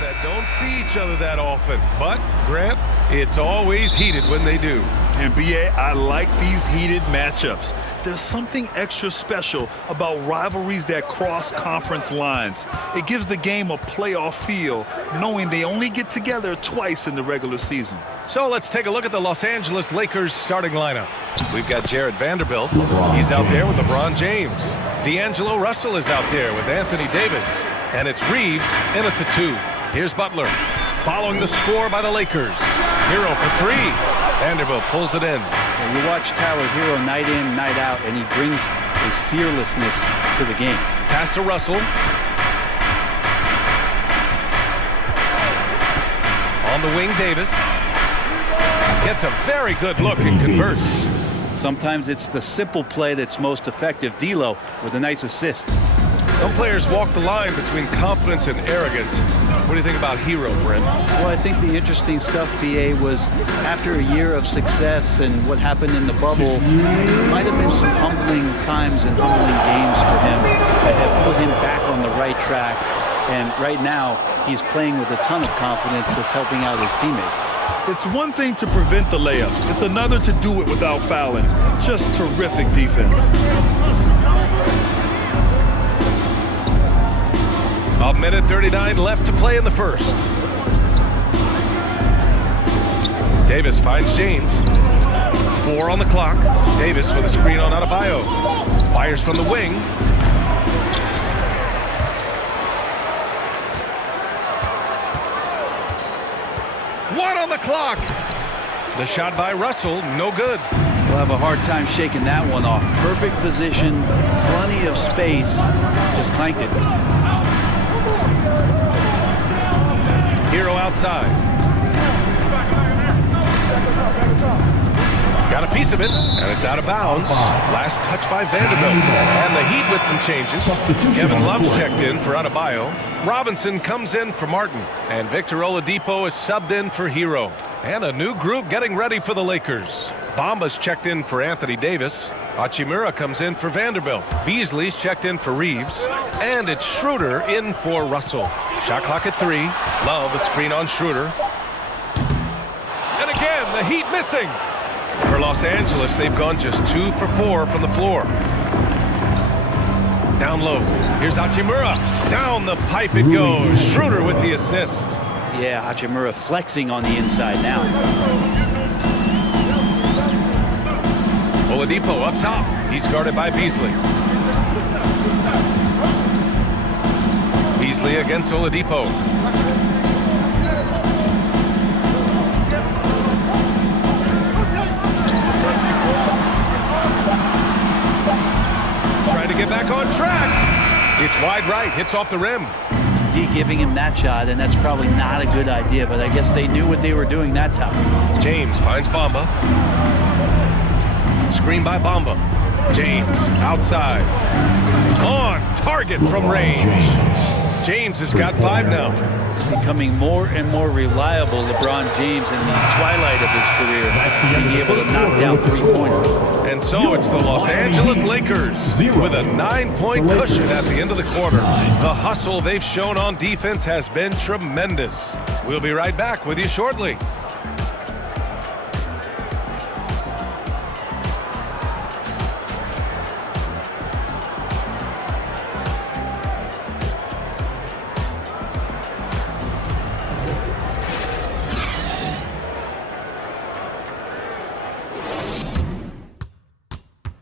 that don't see each other that often. But, Grant, it's always heated when they do. And BA, I like these heated matchups. There's something extra special about rivalries that cross conference lines. It gives the game a playoff feel, knowing they only get together twice in the regular season. So let's take a look at the Los Angeles Lakers starting lineup. We've got Jared Vanderbilt. He's out there with LeBron James. D'Angelo Russell is out there with Anthony Davis. And it's Reeves in at the 2. Here's Butler. Following the score by the Lakers. Hero for 3. Vanderbilt pulls it in. You watch Tyler Hero night in, night out, and he brings a fearlessness to the game. Pass to Russell. On the wing, Davis. Gets a very good look and converts. Sometimes it's the simple play that's most effective. D'Lo with a nice assist. Some players walk the line between confidence and arrogance. What do you think about Hero, Brent? Well, I think the interesting stuff, BA, was after a year of success and what happened in the bubble, might have been some humbling times and humbling games for him that have put him back on the right track. And right now, he's playing with a ton of confidence that's helping out his teammates. It's one thing to prevent the layup. It's another to do it without fouling. Just terrific defense. A minute 39 left to play in the first. Davis finds James. 4 on the clock. Davis with a screen on Adebayo. Fires from the wing. One on the clock. The shot by Russell, no good. We'll have a hard time shaking that one off. Perfect position, plenty of space. Just clanked it. Hero outside. Got a piece of it, and it's out of bounds. Last touch by Vanderbilt. And the Heat with some changes. Kevin Love's checked in for Adebayo. Robinson comes in for Martin. And Victor Oladipo is subbed in for Hero. And a new group getting ready for the Lakers. Bamba's checked in for Anthony Davis. Hachimura comes in for Vanderbilt. Beasley's checked in for Reeves. And it's Schroeder in for Russell. Shot clock at 3. Love a screen on Schroeder. And again, the Heat missing. For Los Angeles, they've gone just 2 for 4 from the floor. Down low. Here's Hachimura. Down the pipe it goes. Schroeder with the assist. Yeah, Hachimura flexing on the inside now. Oladipo up top. He's guarded by Beasley. Beasley against Oladipo. Trying to get back on track. It's wide right. Hits off the rim. D giving him that shot, and that's probably not a good idea, but I guess they knew what they were doing that time. James finds Bamba. Screen by Bamba. James outside. On target from range. James has got 5 now. He's becoming more and more reliable, LeBron James, in the twilight of his career, being able to knock down 3-pointers. And so it's the Los Angeles Lakers with a 9-point cushion at the end of the quarter. The hustle they've shown on defense has been tremendous. We'll be right back with you shortly.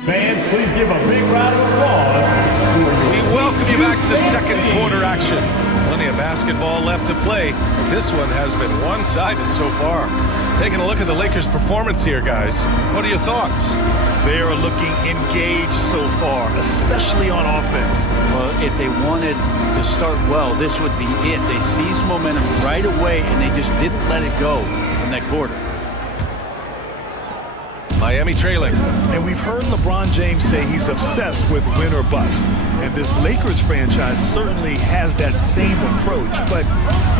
Fans, please give a big round of applause. We welcome you back to second quarter action. Plenty of basketball left to play. This one has been one-sided so far. Taking a look at the Lakers' performance here, guys. What are your thoughts? They are looking engaged so far, especially on offense. Well, if they wanted to start well, this would be it. They seized momentum right away, and they just didn't let it go in that quarter. Miami trailing. And we've heard LeBron James say he's obsessed with win or bust. And this Lakers franchise certainly has that same approach. But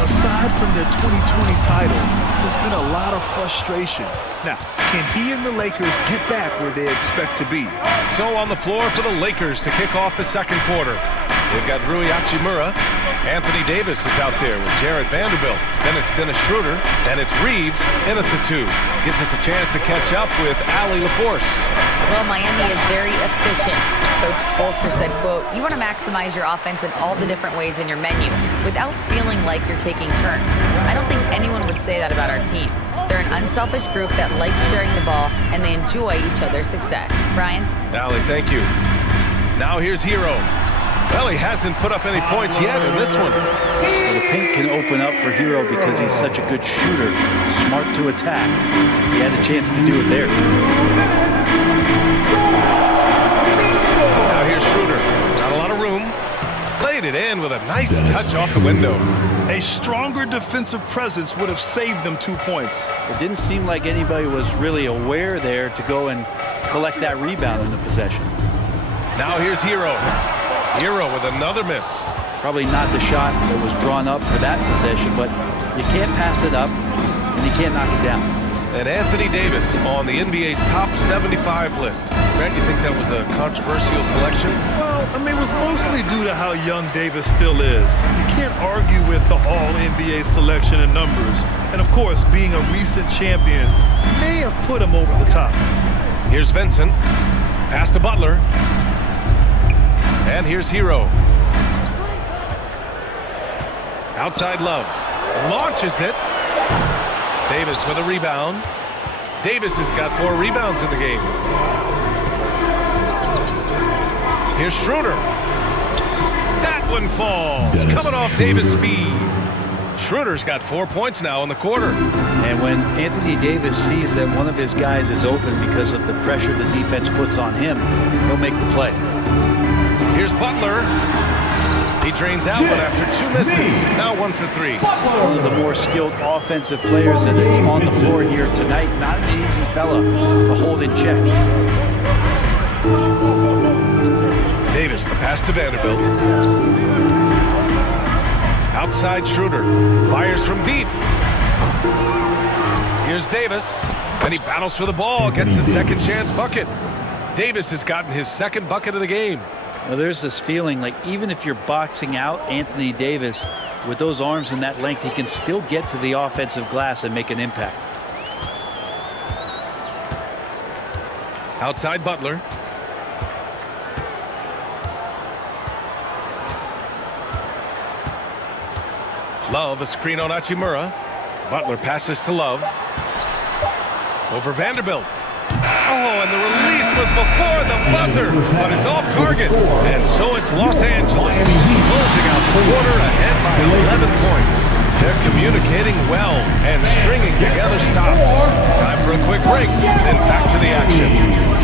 aside from their 2020 title, there's been a lot of frustration. Now, can he and the Lakers get back where they expect to be? So on the floor for the Lakers to kick off the second quarter. They've got Rui Hachimura. Anthony Davis is out there with Jared Vanderbilt. Then it's Dennis Schroeder, and it's Reeves in at the 2. Gives us a chance to catch up with Allie LaForce. Well, Miami is very efficient. Coach Spoelstra said, quote, "You want to maximize your offense in all the different ways in your menu without feeling like you're taking turns." I don't think anyone would say that about our team. They're an unselfish group that likes sharing the ball, and they enjoy each other's success. Brian? Allie, thank you. Now here's Hero. Well, he hasn't put up any points yet in this one. Well, the paint can open up for Hero because he's such a good shooter, smart to attack. He had a chance to do it there. Now here's Schroeder. Not a lot of room. Laid it in with a nice touch off the window. A stronger defensive presence would have saved them 2 points. It didn't seem like anybody was really aware there to go and collect that rebound in the possession. Now here's Hero. Hero with another miss. Probably not the shot that was drawn up for that possession, but you can't pass it up and you can't knock it down. And Anthony Davis on the NBA's top 75 list. Grant, you think that was a controversial selection? Well, I mean, it was mostly due to how young Davis still is. You can't argue with the all-NBA selection and numbers. And, of course, being a recent champion may have put him over the top. Here's Vincent. Pass to Butler. And here's Hero. Outside Love. Launches it. Davis with a rebound. Davis has got 4 rebounds in the game. Here's Schroeder. That one falls. Coming off Davis' feed. Schroeder's got 4 points now in the quarter. And when Anthony Davis sees that one of his guys is open because of the pressure the defense puts on him, he'll make the play. Here's Butler. He drains out one after 2 misses. Now 1 for 3. One of the more skilled offensive players that is on the floor here tonight. Not an easy fella to hold in check. Davis, the pass to Vanderbilt. Outside Schroeder. Fires from deep. Here's Davis. And he battles for the ball. Gets his second chance bucket. Davis has gotten his second bucket of the game. Well, there's this feeling like even if you're boxing out Anthony Davis with those arms and that length, he can still get to the offensive glass and make an impact. Outside Butler. Love, a screen on Hachimura. Butler passes to Love. Over Vanderbilt. Oh, and the release was before the buzzer, but it's off target. And so it's Los Angeles closing out the quarter ahead by 11 points. They're communicating well and stringing together stops. Time for a quick break, then back to the action.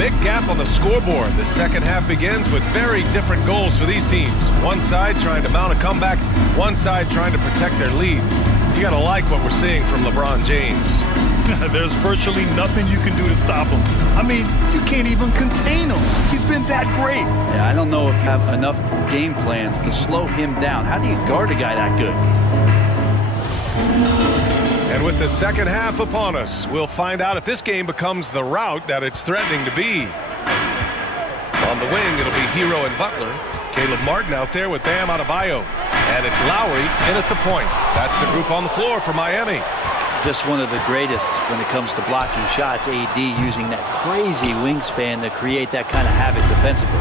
big gap on the scoreboard. The second half begins with very different goals for these teams. One side trying to mount a comeback, one side trying to protect their lead. You gotta like what we're seeing from LeBron James. There's virtually nothing you can do to stop him. I mean, you can't even contain him. He's been that great. Yeah, I don't know if you have enough game plans to slow him down. How do you guard a guy that good? And with the second half upon us, we'll find out if this game becomes the rout that it's threatening to be. On the wing, it'll be Hero and Butler. Caleb Martin out there with Bam Adebayo. And it's Lowry in at the point. That's the group on the floor for Miami. Just one of the greatest when it comes to blocking shots. AD using that crazy wingspan to create that kind of havoc defensively.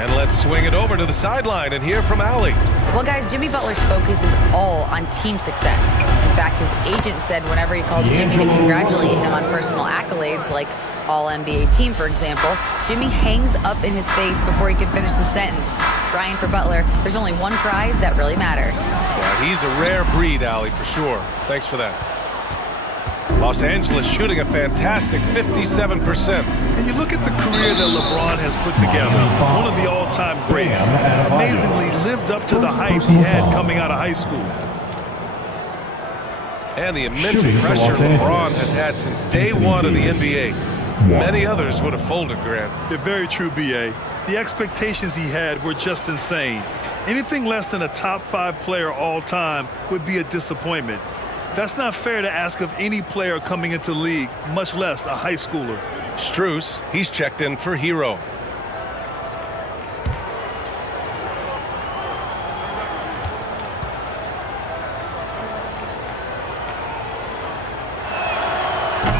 And let's swing it over to the sideline and hear from Allie. Well, guys, Jimmy Butler's focus is all on team success. In fact, his agent said whenever he calls Jimmy to congratulate him on personal accolades, like All-NBA team, for example, Jimmy hangs up in his face before he can finish the sentence. Brian, for Butler, there's only one prize that really matters. Yeah, he's a rare breed, Allie, for sure. Thanks for that. Los Angeles shooting a fantastic 57%. And you look at the career that LeBron has put together, one of the all-time greats. Amazingly lived up to the hype he had coming out of high school. And the immense pressure LeBron has had since day one of the NBA. Many others would have folded, Grant. They're very true, B.A. The expectations he had were just insane. Anything less than a top 5 player all time would be a disappointment. That's not fair to ask of any player coming into the league, much less a high schooler. Strus, he's checked in for Hero.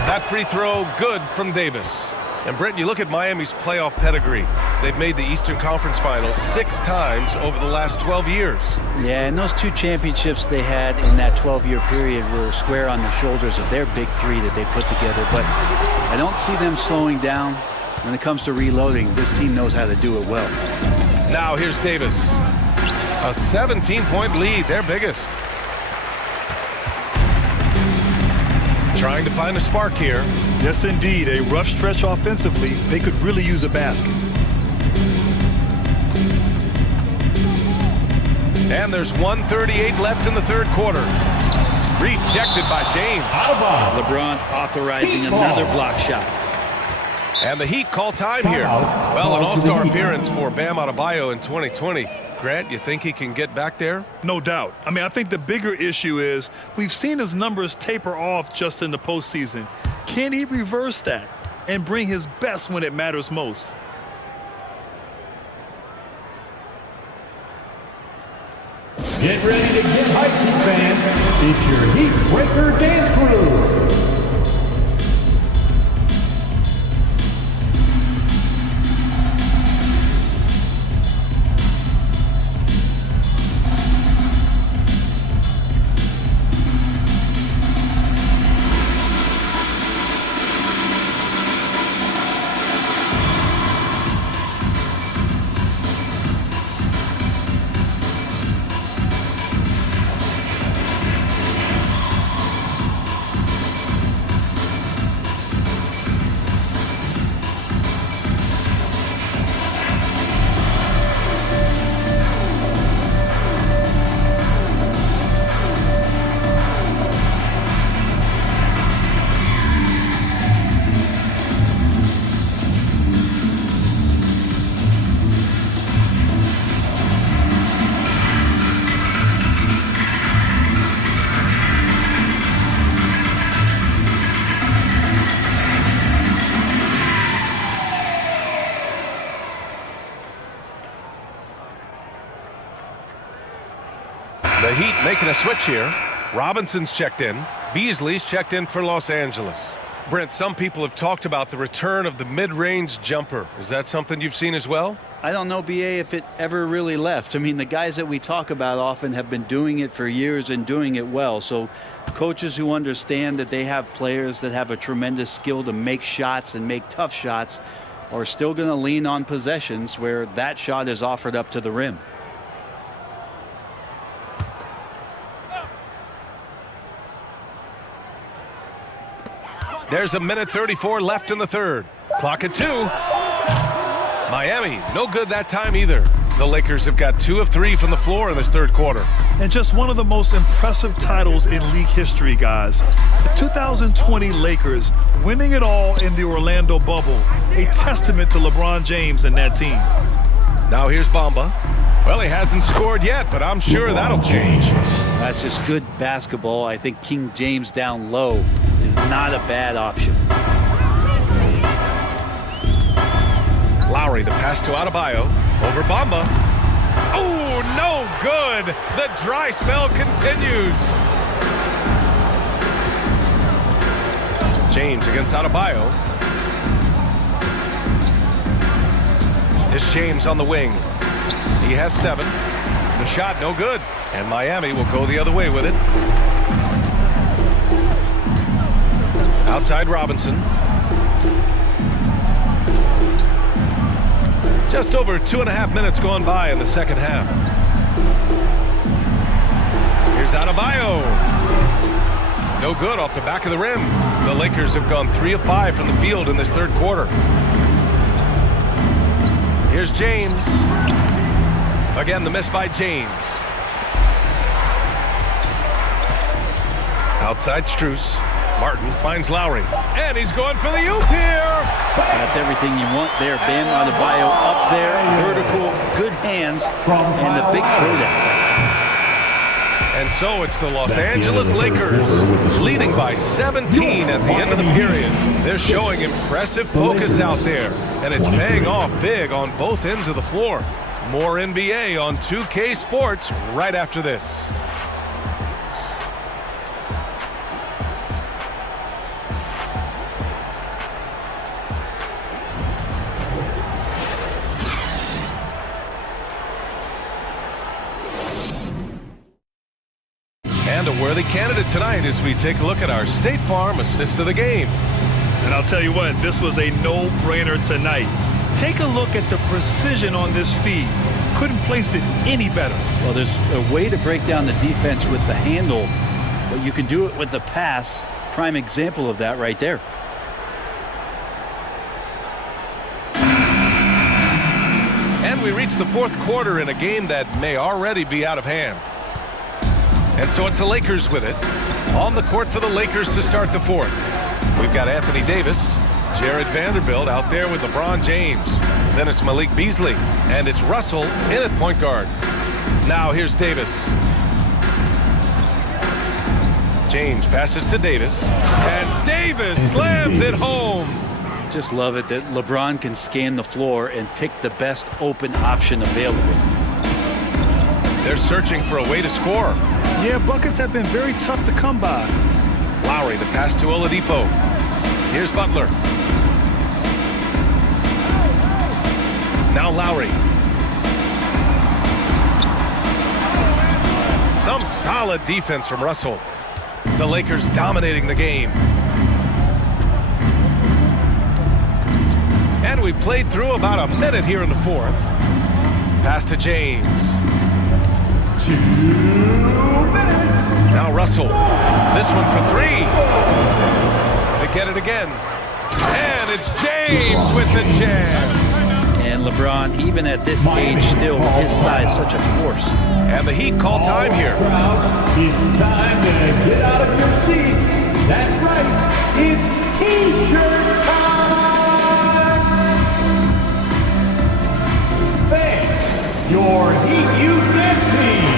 That free throw good from Davis. And Brent, you look at Miami's playoff pedigree. They've made the Eastern Conference Finals 6 times over the last 12 years. Yeah, and those 2 championships they had in that 12-year period were square on the shoulders of their big 3 that they put together. But I don't see them slowing down when it comes to reloading. This team knows how to do it well. Now here's Davis. A 17-point lead, their biggest. Trying to find a spark here. Yes, indeed. A rough stretch offensively. They could really use a basket. And there's 1:38 left in the third quarter. Rejected by James. LeBron authorizing another block shot. And the Heat call time here. Well, an all-star appearance for Bam Adebayo in 2020. Grant, you think he can get back there? No doubt. I mean, I think the bigger issue is we've seen his numbers taper off just in the postseason. Can he reverse that and bring his best when it matters most? Get ready to get hyped, fans. It's your Heat Breaker Dance Crew. The Heat making a switch here. Robinson's checked in. Beasley's checked in for Los Angeles. Brent, some people have talked about the return of the mid-range jumper. Is that something you've seen as well? I don't know, BA, if it ever really left. I mean, the guys that we talk about often have been doing it for years and doing it well. So coaches who understand that they have players that have a tremendous skill to make shots and make tough shots are still going to lean on possessions where that shot is offered up to the rim. There's a minute 34 left in the third. Clock at 2. Miami, no good that time either. The Lakers have got 2 of 3 from the floor in this third quarter. And just one of the most impressive titles in league history, guys. The 2020 Lakers winning it all in the Orlando bubble. A testament to LeBron James and that team. Now here's Bamba. Well, he hasn't scored yet, but I'm sure that'll change. That's just good basketball. I think King James down low is not a bad option. Lowry, the pass to Adebayo. Over Bamba. Oh, no good. The dry spell continues. James against Adebayo. It's James on the wing. He has 7. The shot no good. And Miami will go the other way with it. Outside Robinson. Just over 2.5 minutes gone by in the second half. Here's Adebayo. No good off the back of the rim. The Lakers have gone 3 of 5 from the field in this third quarter. Here's James. Again, the miss by James. Outside Strus. Martin finds Lowry. And he's going for the oop here. That's everything you want there. Bam Adebayo up there. Vertical, good hands, and the big throwdown. And so it's the Los Angeles Lakers leading by 17 at the end of the period. They're showing impressive focus out there, and it's paying off big on both ends of the floor. More NBA on 2K Sports right after this. And a worthy candidate tonight as we take a look at our State Farm assist of the game. And I'll tell you what, this was a no-brainer tonight. Take a look at the precision on this feed. Couldn't place it any better. Well, there's a way to break down the defense with the handle, but you can do it with the pass. Prime example of that right there. And we reach the fourth quarter in a game that may already be out of hand. And so it's the Lakers with it. On the court for the Lakers to start the fourth. We've got Anthony Davis, Jared Vanderbilt out there with LeBron James. Then it's Malik Beasley. And it's Russell in at point guard. Now here's Davis. James passes to Davis. And Davis slams it home. Just love it that LeBron can scan the floor and pick the best open option available. They're searching for a way to score. Yeah, buckets have been very tough to come by. Lowry, the pass to Oladipo. Here's Butler. Now Lowry. Some solid defense from Russell. The Lakers dominating the game. And we played through about a minute here in the fourth. Pass to James. 2 minutes. Now Russell. This one for 3. They get it again. And it's James with the jam. And LeBron, even at this age, still with his size, such a force. And the Heat call time here. It's time to get out of your seats. That's right. It's T-shirt time. Fans, your Heat Youth Dance team.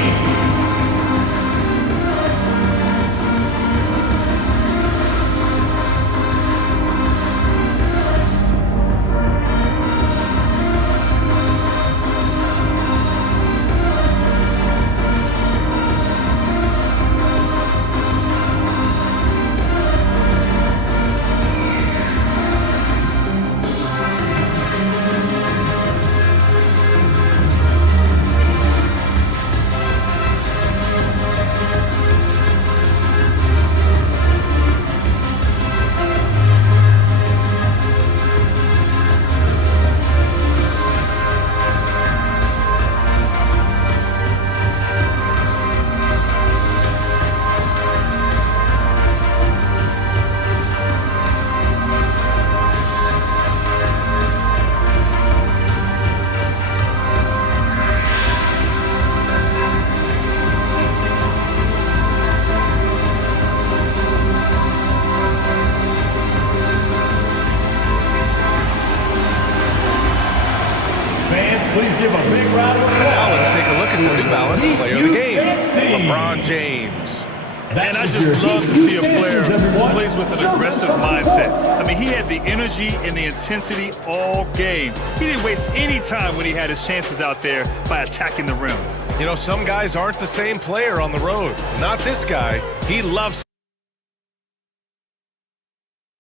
please give a big round of applause. Now let's take a look at the New Balance player of the game, team. LeBron James. And I just love to see a player who plays with an aggressive mindset. I mean, he had the energy and the intensity all game. He didn't waste any time when he had his chances out there by attacking the rim. You know, some guys aren't the same player on the road. Not this guy. He loves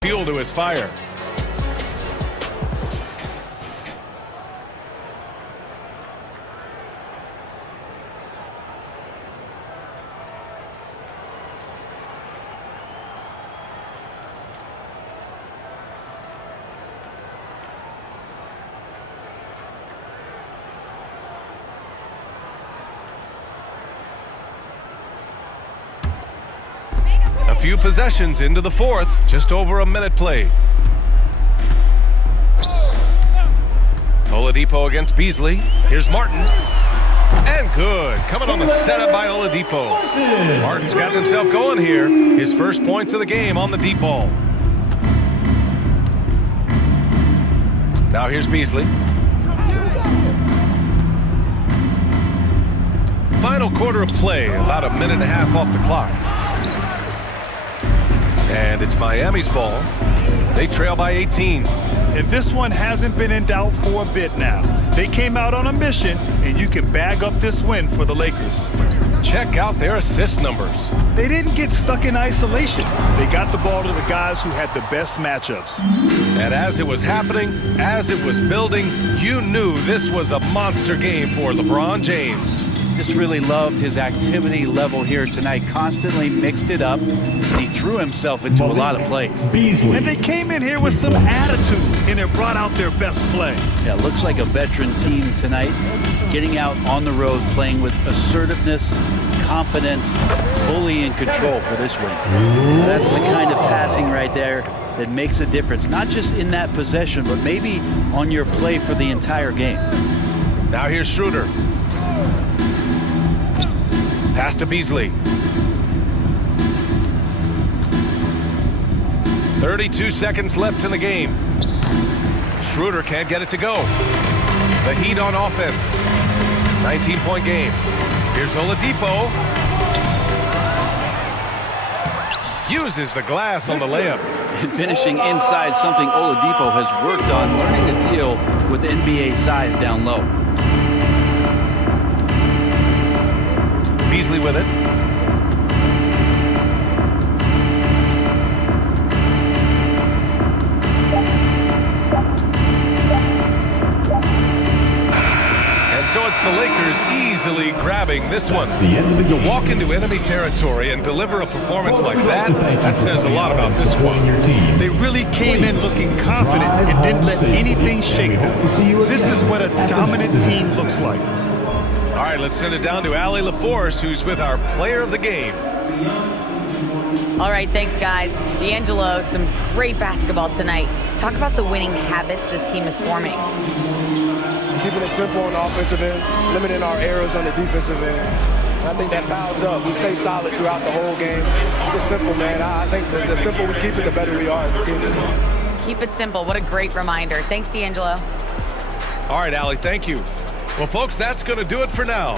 fuel to his fire. A few possessions into the fourth, just over a minute played. Oladipo against Beasley. Here's Martin. And good. Coming on the setup by Oladipo. Martin's got himself going here. His first points of the game on the deep ball. Now here's Beasley. Final quarter of play, about a minute and a half off the clock. And it's Miami's ball. They trail by 18. And this one hasn't been in doubt for a bit now. They came out on a mission, and you can bag up this win for the Lakers. Check out their assist numbers. They didn't get stuck in isolation. They got the ball to the guys who had the best matchups. And as it was happening, as it was building, you knew this was a monster game for LeBron James. Just really loved his activity level here tonight. Constantly mixed it up. And he threw himself into a lot of plays. Beasley. And they came in here with some attitude, and it brought out their best play. Yeah, looks like a veteran team tonight. Getting out on the road, playing with assertiveness, confidence, fully in control for this win. That's the kind of passing right there that makes a difference. Not just in that possession, but maybe on your play for the entire game. Now here's Schroeder. Pass to Beasley. 32 seconds left in the game. Schroeder can't get it to go. The Heat on offense. 19-point game. Here's Oladipo. Uses the glass on the layup. And finishing inside, something Oladipo has worked on, learning to deal with NBA size down low. Beasley with it. And so it's the Lakers easily grabbing this one. To walk into enemy territory and deliver a performance like that says a lot about this one. They really came in looking confident and didn't let anything shake them. This is what a dominant team looks like. All right, let's send it down to Allie LaForce, who's with our player of the game. All right, thanks, guys. D'Angelo, some great basketball tonight. Talk about the winning habits this team is forming. Keeping it simple on the offensive end, limiting our errors on the defensive end. And I think that piles up. We stay solid throughout the whole game. Just simple, man. I think the simpler we keep it, the better we are as a team. Keep it simple. What a great reminder. Thanks, D'Angelo. All right, Allie, thank you. Well, folks, that's going to do it for now.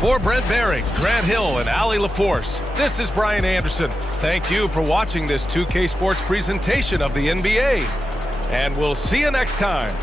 For Brent Behring, Grant Hill, and Allie LaForce, this is Brian Anderson. Thank you for watching this 2K Sports presentation of the NBA. And we'll see you next time.